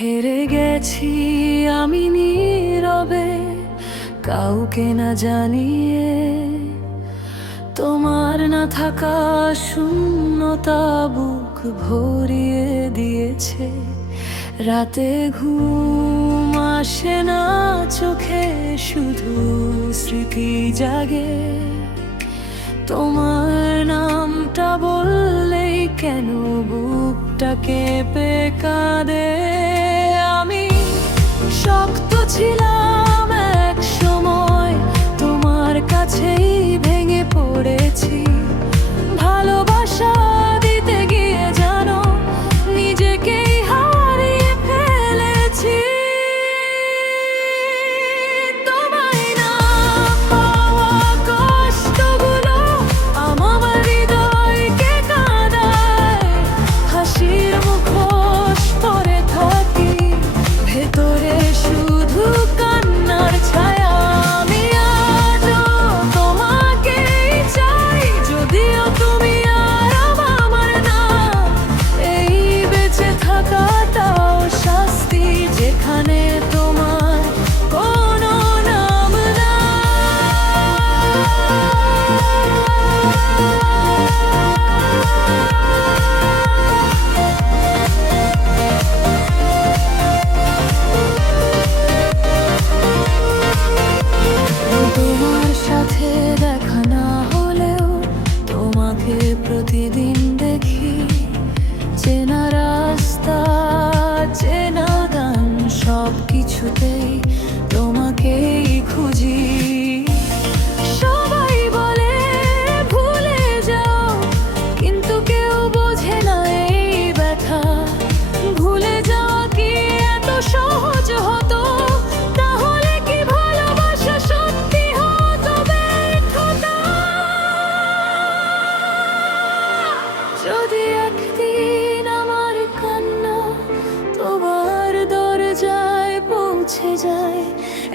হেরে গেছি আমি নীরবে, কাউকে না জানিয়ে। তোমার না থাকা শূন্যতা বুক ভরিয়ে দিয়েছে। রাতে ঘুম আসে না চোখে, শুধু স্মৃতি জাগে। তোমার নামটা বললেই কেন বুকটা কেঁপে দেয় ছিল money. 不及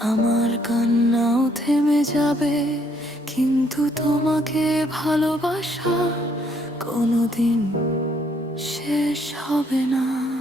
আমার কান্নাও থেমে যাবে কিন্তু তোমাকে ভালোবাসা কোনোদিন শেষ হবে না।